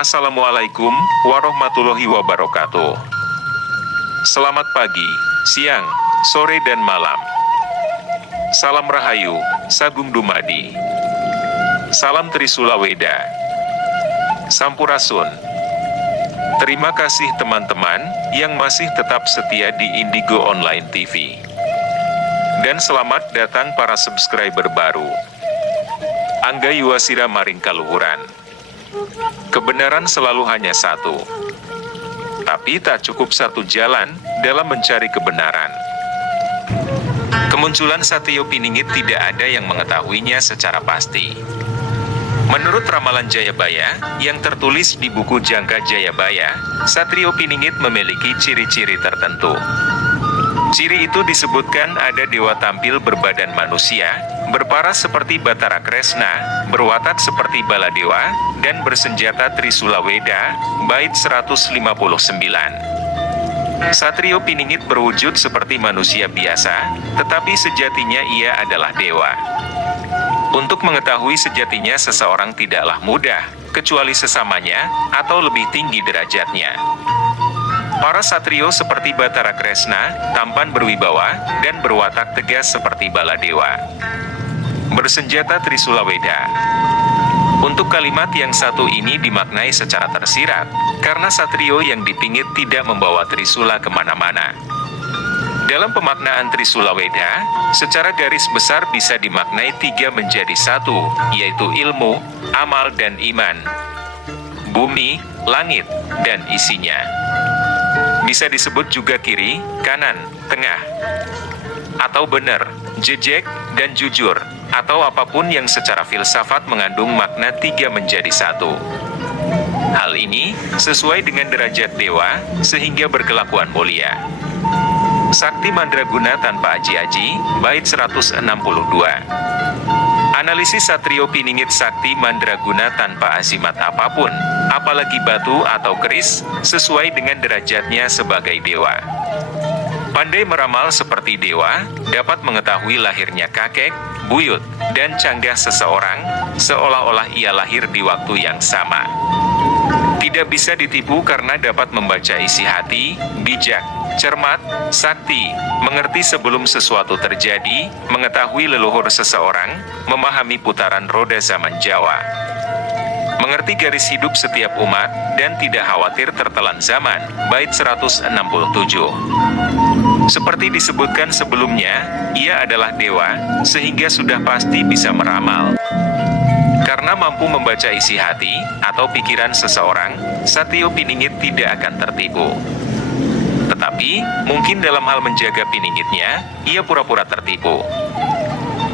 Assalamualaikum warahmatullahi wabarakatuh. Selamat pagi, siang, sore dan malam. Salam Rahayu, Sagung Dumadi. Salam Trisula Weda. Sampurasun. Terima kasih teman-teman yang masih tetap setia di Indigo Online TV. Dan selamat datang para subscriber baru. Angga Yuwasira Maring Kaluhuran. Kebenaran selalu hanya satu. Tapi tak cukup satu jalan dalam mencari kebenaran. Kemunculan Satrio Piningit tidak ada yang mengetahuinya secara pasti. Menurut ramalan Jayabaya, yang tertulis di buku Jangka Jayabaya, Satrio Piningit memiliki ciri-ciri tertentu. Ciri itu disebutkan ada dewa tampil berbadan manusia, berparas seperti Batara Kresna, berwatak seperti Baladewa, dan bersenjata Trisula Weda, bait 159. Satrio Piningit berwujud seperti manusia biasa, tetapi sejatinya ia adalah dewa. Untuk mengetahui sejatinya seseorang tidaklah mudah, kecuali sesamanya, atau lebih tinggi derajatnya. Para satrio seperti Batara Kresna, tampan berwibawa, dan berwatak tegas seperti Baladewa. Bersenjata Trisula Weda. Untuk kalimat yang satu ini dimaknai secara tersirat, karena satrio yang dipingit tidak membawa Trisula kemana-mana. Dalam pemaknaan Trisula Weda, secara garis besar bisa dimaknai tiga menjadi satu, yaitu ilmu, amal dan iman. Bumi, langit, dan isinya. Bisa disebut juga kiri, kanan, tengah. Atau benar, jejek, dan jujur. Atau apapun yang secara filsafat mengandung makna tiga menjadi satu. Hal ini sesuai dengan derajat dewa, sehingga berkelakuan mulia. Sakti Mandraguna tanpa aji-aji, bait 162. Analisis Satrio Piningit Sakti Mandraguna tanpa azimat apapun, apalagi batu atau keris, sesuai dengan derajatnya sebagai dewa. Pandai meramal seperti dewa, dapat mengetahui lahirnya kakek, buyut, dan canggah seseorang, seolah-olah ia lahir di waktu yang sama. Tidak bisa ditipu karena dapat membaca isi hati, bijak, cermat, sakti, mengerti sebelum sesuatu terjadi, mengetahui leluhur seseorang, memahami putaran roda zaman Jawa. Mengerti garis hidup setiap umat, dan tidak khawatir tertelan zaman, bait 167. Seperti disebutkan sebelumnya, ia adalah dewa, sehingga sudah pasti bisa meramal. Karena mampu membaca isi hati, atau pikiran seseorang, Satrio Piningit tidak akan tertipu. Tetapi, mungkin dalam hal menjaga piningitnya, ia pura-pura tertipu.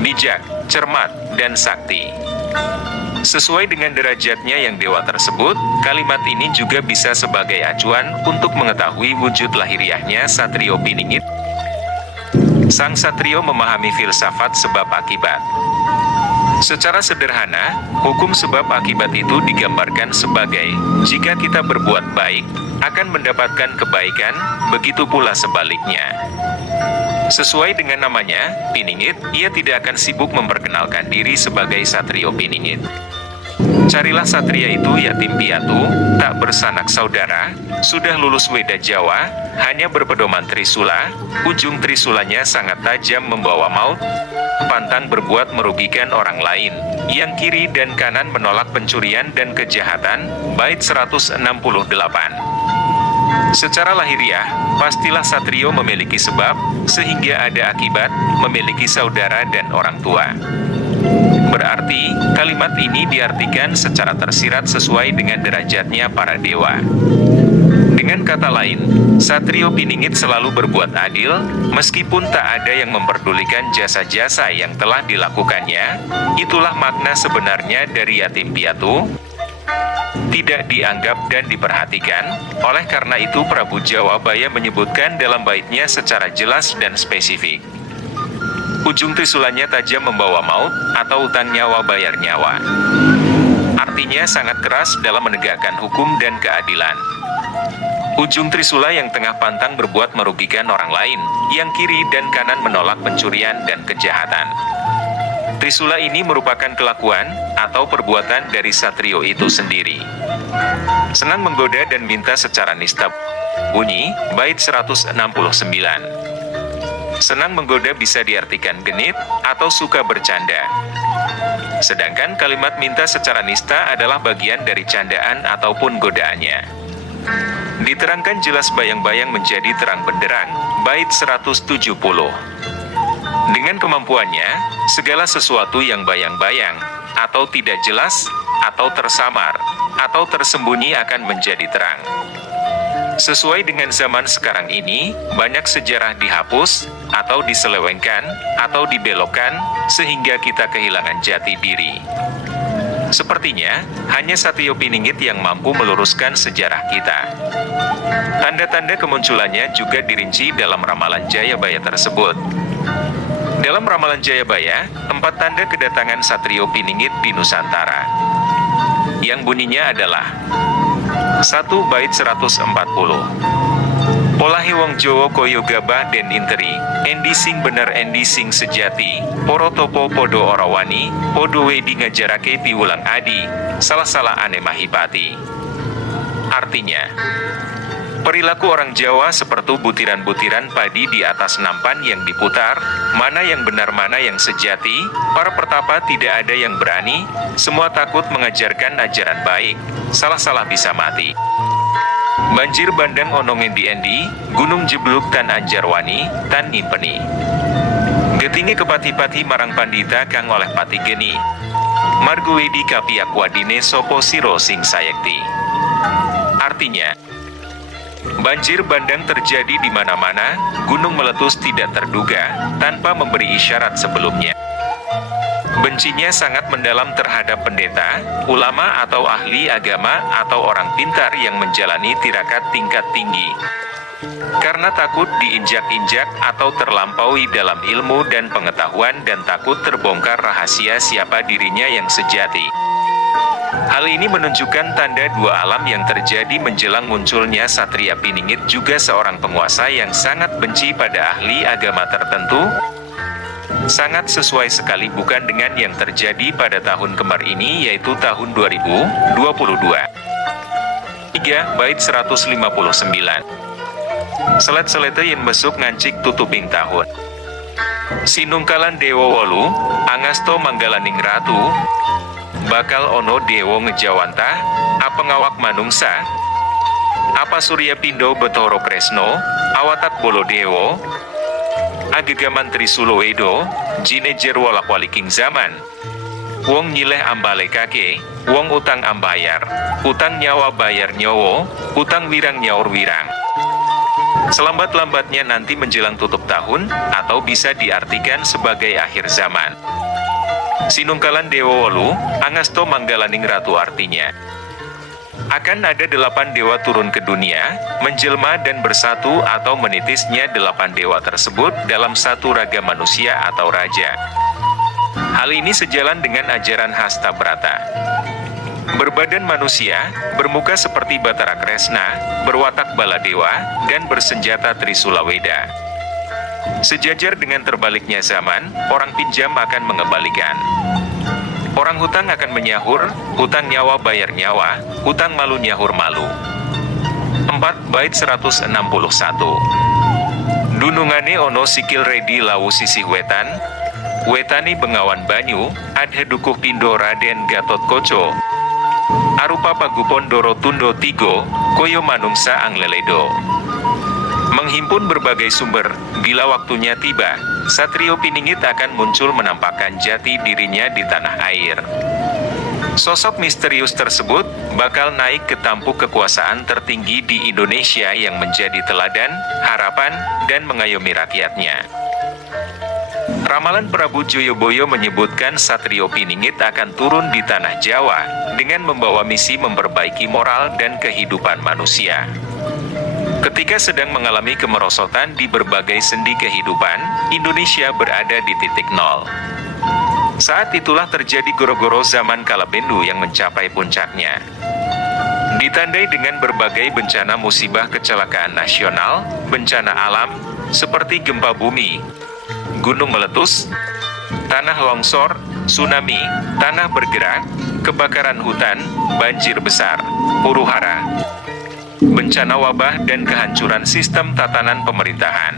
Bijak, cermat, dan sakti. Sesuai dengan derajatnya yang dewa tersebut, kalimat ini juga bisa sebagai acuan untuk mengetahui wujud lahiriahnya Satrio Piningit. Sang Satrio memahami filsafat sebab akibat. Secara sederhana, hukum sebab akibat itu digambarkan sebagai, jika kita berbuat baik, akan mendapatkan kebaikan, begitu pula sebaliknya. Sesuai dengan namanya, Piningit, ia tidak akan sibuk memperkenalkan diri sebagai Satrio Piningit. Carilah satria itu yatim piatu, tak bersanak saudara, sudah lulus Weda Jawa, hanya berpedoman Trisula, ujung Trisulanya sangat tajam membawa maut, pantang berbuat merugikan orang lain, yang kiri dan kanan menolak pencurian dan kejahatan, bait 168. Secara lahiriah, pastilah satrio memiliki sebab, sehingga ada akibat, memiliki saudara dan orang tua. Berarti, kalimat ini diartikan secara tersirat sesuai dengan derajatnya para dewa. Dengan kata lain, Satrio Piningit selalu berbuat adil, meskipun tak ada yang memperdulikan jasa-jasa yang telah dilakukannya. Itulah makna sebenarnya dari yatim piatu, tidak dianggap dan diperhatikan. Oleh karena itu Prabu Jayabaya menyebutkan dalam baitnya secara jelas dan spesifik. Ujung trisulanya tajam membawa maut, atau utang nyawa bayar nyawa. Artinya sangat keras dalam menegakkan hukum dan keadilan. Ujung trisula yang tengah pantang berbuat merugikan orang lain, yang kiri dan kanan menolak pencurian dan kejahatan. Trisula ini merupakan kelakuan atau perbuatan dari satrio itu sendiri. Senang menggoda dan minta secara nista. Bunyi, bait 169. Senang menggoda bisa diartikan genit atau suka bercanda. Sedangkan kalimat minta secara nista adalah bagian dari candaan ataupun godaannya. Diterangkan jelas bayang-bayang menjadi terang benderang, bait 170. Dengan kemampuannya, segala sesuatu yang bayang-bayang, atau tidak jelas, atau tersamar, atau tersembunyi akan menjadi terang. Sesuai dengan zaman sekarang ini, banyak sejarah dihapus, atau diselewengkan, atau dibelokkan, sehingga kita kehilangan jati diri. Sepertinya, hanya Satrio Piningit yang mampu meluruskan sejarah kita. Tanda-tanda kemunculannya juga dirinci dalam ramalan Jayabaya tersebut. Dalam ramalan Jayabaya, 4 tanda kedatangan Satrio Piningit di Nusantara. Yang bunyinya adalah 1 bait 140. Polahi wong Jawa koyo gabah den interi, endi sing bener endi sing sejati, poro topo podo ora wani, podo wedi ngajarake piwulang adi, salah-salah ane mahipati. Artinya, perilaku orang Jawa seperti butiran-butiran padi di atas nampan yang diputar, mana yang benar mana yang sejati, para pertapa tidak ada yang berani, semua takut mengajarkan ajaran baik, salah-salah bisa mati. Banjir bandang ono ngendi-endi, gunung jebluk tan anjarwani, tan nimpeni. Getinge kepati-pati marang pandita kang oleh pati geni. Marguwedi kapiak wadine sopo siro sing sayekti. Artinya, banjir bandang terjadi di mana-mana, gunung meletus tidak terduga, tanpa memberi isyarat sebelumnya. Bencinya sangat mendalam terhadap pendeta, ulama atau ahli agama atau orang pintar yang menjalani tirakat tingkat tinggi. Karena takut diinjak-injak atau terlampaui dalam ilmu dan pengetahuan dan takut terbongkar rahasia siapa dirinya yang sejati. Hal ini menunjukkan tanda dua alam yang terjadi menjelang munculnya Satria Piningit, juga seorang penguasa yang sangat benci pada ahli agama tertentu. Sangat sesuai sekali bukan dengan yang terjadi pada tahun kembar ini, yaitu tahun 2022. 3 bait 159. Selet-selete yen besuk ngancik tutuping tahun. Sinungkalan dewa wolu, angasto manggalaning ratu, bakal ono dewo ngejawanta, apa ngawak manungsa, apa Surya Pindo Betoro Kresno, awatat bolo dewo, agegaman Trisula Wedo, jine jerwolak waliking zaman. Wong nyileh ambale kake, wong utang ambayar, utang nyawa bayar nyowo, utang wirang nyaur wirang. Selambat-lambatnya nanti menjelang tutup tahun, atau bisa diartikan sebagai akhir zaman. Sinungkalan dewa wolu, angasto manggalaning ratu, artinya akan ada 8 dewa turun ke dunia, menjelma dan bersatu atau menitisnya 8 dewa tersebut dalam satu raga manusia atau raja. Hal ini sejalan dengan ajaran Hastabrata. Berbadan manusia, bermuka seperti Batara Kresna, berwatak Baladewa, dan bersenjata Trisula Weda. Sejajar dengan terbaliknya zaman, orang pinjam akan mengembalikan. Orang hutang akan menyahur, hutang nyawa bayar nyawa, hutang malu nyahur malu. 4 bait 161. Dunungane ono sikil redi lawu sisih wetan, wetani bengawan banyu, adhe dukuh pindo Raden Gatot Koco, arupa pagupon Doro Tundo Tigo, koyo manungsa angleledo. Menghimpun berbagai sumber, bila waktunya tiba, Satrio Piningit akan muncul menampakkan jati dirinya di tanah air. Sosok misterius tersebut bakal naik ke tampuk kekuasaan tertinggi di Indonesia yang menjadi teladan, harapan, dan mengayomi rakyatnya. Ramalan Prabu Joyoboyo menyebutkan Satrio Piningit akan turun di tanah Jawa dengan membawa misi memperbaiki moral dan kehidupan manusia. Ketika sedang mengalami kemerosotan di berbagai sendi kehidupan, Indonesia berada di titik nol. Saat itulah terjadi goro-goro zaman Kalabendu yang mencapai puncaknya. Ditandai dengan berbagai bencana musibah kecelakaan nasional, bencana alam, seperti gempa bumi, gunung meletus, tanah longsor, tsunami, tanah bergerak, kebakaran hutan, banjir besar, huru-hara, bencana wabah dan kehancuran sistem tatanan pemerintahan.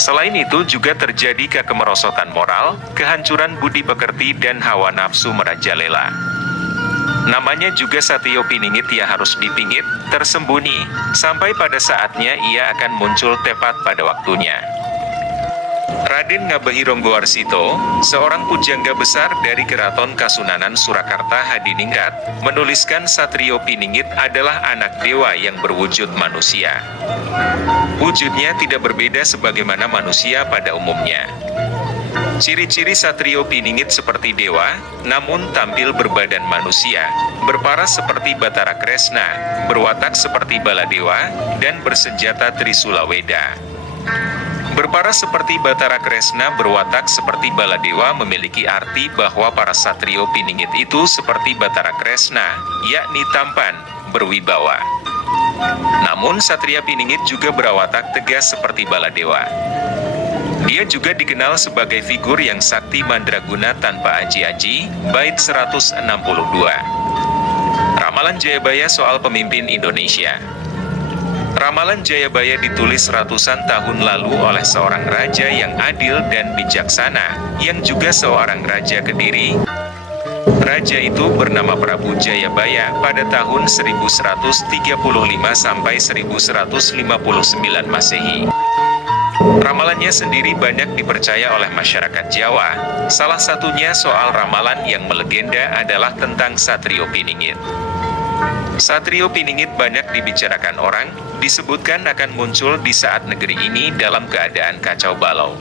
Selain itu juga terjadi kemerosotan moral, kehancuran budi pekerti dan hawa nafsu merajalela. Namanya juga Satrio Piningit yang harus dipingit, tersembunyi, sampai pada saatnya ia akan muncul tepat pada waktunya. Raden Ngabehi Ronggowarsito, seorang pujangga besar dari Keraton Kasunanan Surakarta Hadiningrat, menuliskan Satrio Piningit adalah anak dewa yang berwujud manusia. Wujudnya tidak berbeda sebagaimana manusia pada umumnya. Ciri-ciri Satrio Piningit seperti dewa, namun tampil berbadan manusia, berparas seperti Batara Kresna, berwatak seperti Baladewa, dan bersenjata Trisula Weda. Berparas seperti Batara Kresna, berwatak seperti Baladewa memiliki arti bahwa para Satrio Piningit itu seperti Batara Kresna, yakni tampan, berwibawa. Namun Satria Piningit juga berwatak tegas seperti Baladewa. Dia juga dikenal sebagai figur yang sakti mandraguna tanpa aji-aji, bait 162. Ramalan Jayabaya soal pemimpin Indonesia. Ramalan Jayabaya ditulis ratusan tahun lalu oleh seorang raja yang adil dan bijaksana, yang juga seorang raja Kediri. Raja itu bernama Prabu Jayabaya pada tahun 1135 sampai 1159 Masehi. Ramalannya sendiri banyak dipercaya oleh masyarakat Jawa. Salah satunya soal ramalan yang melegenda adalah tentang Satrio Piningit. Satrio Piningit banyak dibicarakan orang, disebutkan akan muncul di saat negeri ini dalam keadaan kacau balau.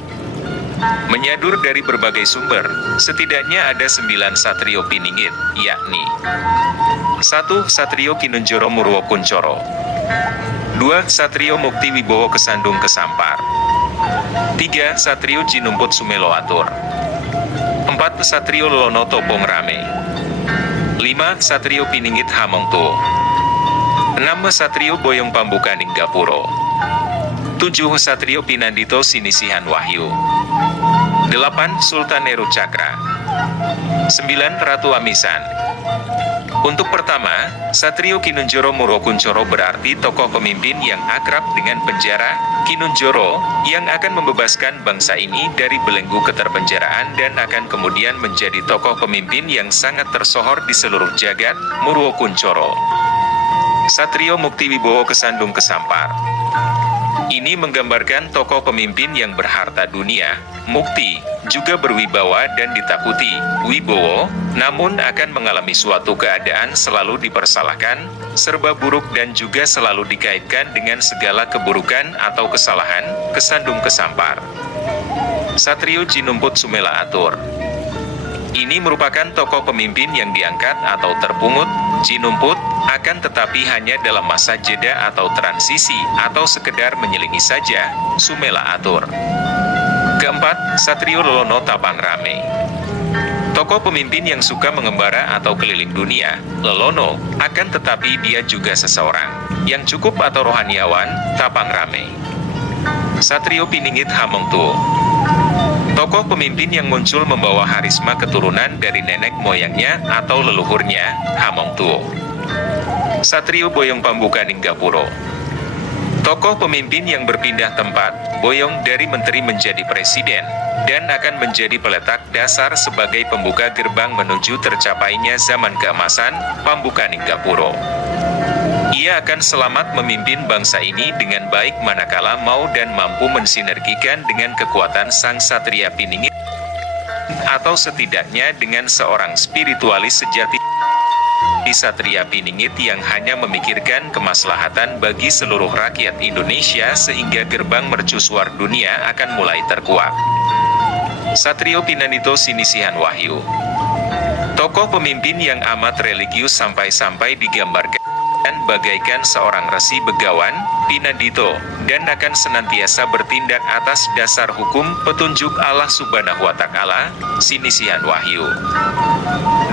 Menyadur dari berbagai sumber, setidaknya ada 9 Satrio Piningit, yakni 1. Satrio Kinunjoro Murwo Kuncoro. 2. Satrio Mukti Wibowo Kesandung Kesampar. 3. Satrio Jinumput Sumelo Atur. 4. Satrio Lono Topong Rame. 5. Satrio Piningit Hamongtuo. 6. Satrio Boyong Pambukaning Gapuro. 7. Satrio Pinandito Sinisihan Wahyu. 8. Sultan Eru Cakra. 9. Ratu Amisan. Untuk pertama, Satrio Kinunjoro Murwokuncoro berarti tokoh pemimpin yang akrab dengan penjara, Kinunjoro, yang akan membebaskan bangsa ini dari belenggu keterpenjaraan dan akan kemudian menjadi tokoh pemimpin yang sangat tersohor di seluruh jagat, Murwokuncoro. Satrio Mukti Wibowo Kesandung Kesampar. Ini menggambarkan tokoh pemimpin yang berharta dunia, mukti, juga berwibawa dan ditakuti, Wibowo, namun akan mengalami suatu keadaan selalu dipersalahkan, serba buruk dan juga selalu dikaitkan dengan segala keburukan atau kesalahan, Kesandung Kesampar. Satrio Jinumput Sumela Atur. Ini merupakan tokoh pemimpin yang diangkat atau terpungut, Jinumput, akan tetapi hanya dalam masa jeda atau transisi, atau sekedar menyelingi saja, Sumela Atur. Keempat, Satrio Lono Tapang Rame. Tokoh pemimpin yang suka mengembara atau keliling dunia, Lelono, akan tetapi dia juga seseorang yang cukup atau rohaniawan, Tapang Rame. Satrio Piningit Hamongtuo. Tokoh pemimpin yang muncul membawa harisma keturunan dari nenek moyangnya atau leluhurnya, Hamongtuo. Satrio Boyong Pambukaning Gapuro. Tokoh pemimpin yang berpindah tempat, Boyong dari menteri menjadi presiden, dan akan menjadi peletak dasar sebagai pembuka gerbang menuju tercapainya zaman keemasan, Pambukaning Gapuro. Ia akan selamat memimpin bangsa ini dengan baik manakala mau dan mampu mensinergikan dengan kekuatan sang Satria Piningit, atau setidaknya dengan seorang spiritualis sejati di Satria Piningit yang hanya memikirkan kemaslahatan bagi seluruh rakyat Indonesia sehingga gerbang mercusuar dunia akan mulai terkuak. Satrio Pinandito Sinisihan Wahyu. Tokoh pemimpin yang amat religius sampai-sampai digambarkan bagaikan seorang resi begawan, Pinandito, dan akan senantiasa bertindak atas dasar hukum petunjuk Allah Subhanahu wa Ta'ala, Sinisihan Wahyu.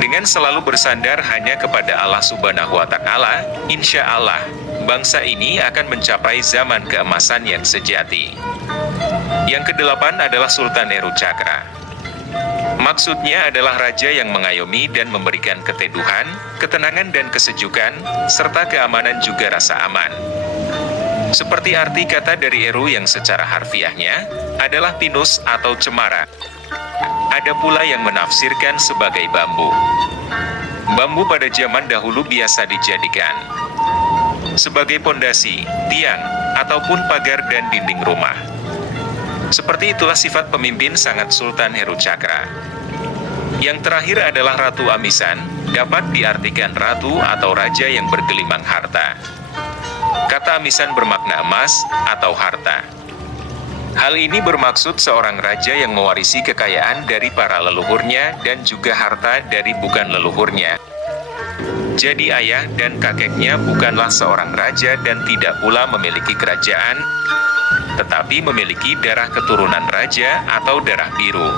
Dengan selalu bersandar hanya kepada Allah Subhanahu wa Ta'ala, insya Allah, bangsa ini akan mencapai zaman keemasan yang sejati. Yang kedelapan adalah Sultan Eru Cakra. Maksudnya adalah raja yang mengayomi dan memberikan keteduhan, ketenangan dan kesejukan, serta keamanan juga rasa aman. Seperti arti kata dari Eru yang secara harfiahnya adalah pinus atau cemara. Ada pula yang menafsirkan sebagai bambu. Bambu pada zaman dahulu biasa dijadikan sebagai pondasi, tiang, ataupun pagar dan dinding rumah. Seperti itulah sifat pemimpin sangat Sultan Heru Cakra. Yang terakhir adalah Ratu Amisan, dapat diartikan ratu atau raja yang bergelimang harta. Kata Amisan bermakna emas atau harta. Hal ini bermaksud seorang raja yang mewarisi kekayaan dari para leluhurnya dan juga harta dari bukan leluhurnya. Jadi ayah dan kakeknya bukanlah seorang raja dan tidak pula memiliki kerajaan, tetapi memiliki darah keturunan raja atau darah biru.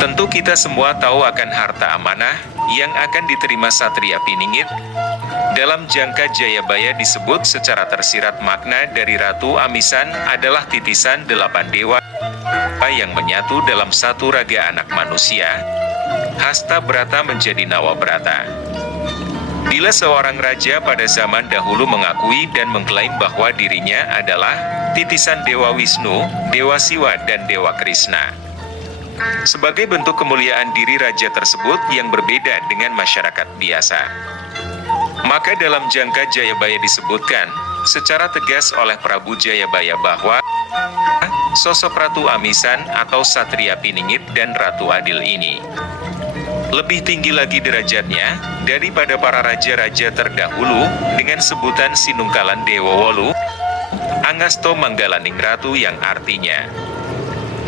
Tentu kita semua tahu akan harta amanah yang akan diterima Satria Piningit. Dalam jangka Jayabaya disebut secara tersirat makna dari Ratu Amisan adalah titisan 8 dewa yang menyatu dalam satu raga anak manusia. Hasta Brata menjadi Nawa Brata. Bila seorang raja pada zaman dahulu mengakui dan mengklaim bahwa dirinya adalah titisan Dewa Wisnu, Dewa Siwa dan Dewa Krishna. Sebagai bentuk kemuliaan diri raja tersebut yang berbeda dengan masyarakat biasa. Maka dalam jangka Jayabaya disebutkan secara tegas oleh Prabu Jayabaya bahwa sosok Ratu Amisan atau Satria Piningit dan Ratu Adil ini lebih tinggi lagi derajatnya daripada para raja-raja terdahulu dengan sebutan Sinungkalan Dewa Wolu, Angasto Manggalaning Ratu yang artinya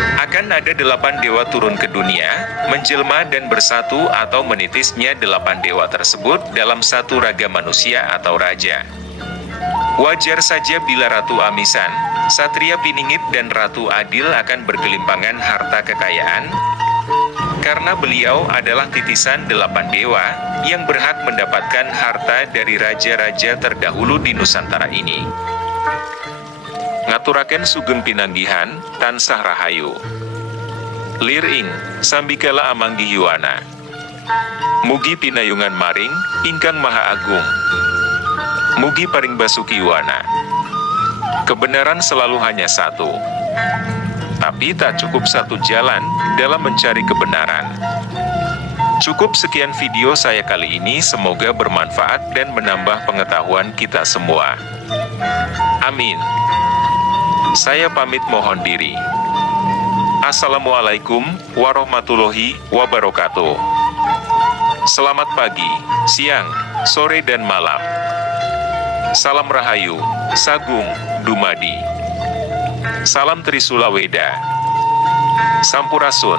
akan ada 8 dewa turun ke dunia, menjelma dan bersatu atau menitisnya 8 dewa tersebut dalam satu raga manusia atau raja. Wajar saja bila Ratu Amisan, Satria Piningit dan Ratu Adil akan bergelimpangan harta kekayaan, karena beliau adalah titisan 8 dewa yang berhak mendapatkan harta dari raja-raja terdahulu di Nusantara ini. Ngaturaken sugeng pinanggihan, tansah rahayu. Liring, sambikala amanggi yuwana. Mugi pinayungan maring, ingkang maha agung. Mugi paring basuki yuwana. Kebenaran selalu hanya satu. Tapi tak cukup satu jalan dalam mencari kebenaran. Cukup sekian video saya kali ini, semoga bermanfaat dan menambah pengetahuan kita semua. Amin. Saya pamit mohon diri. Assalamualaikum warahmatullahi wabarakatuh. Selamat pagi, siang, sore dan malam. Salam Rahayu, Sagung, Dumadi. Salam Trisula Weda. Sampurasun.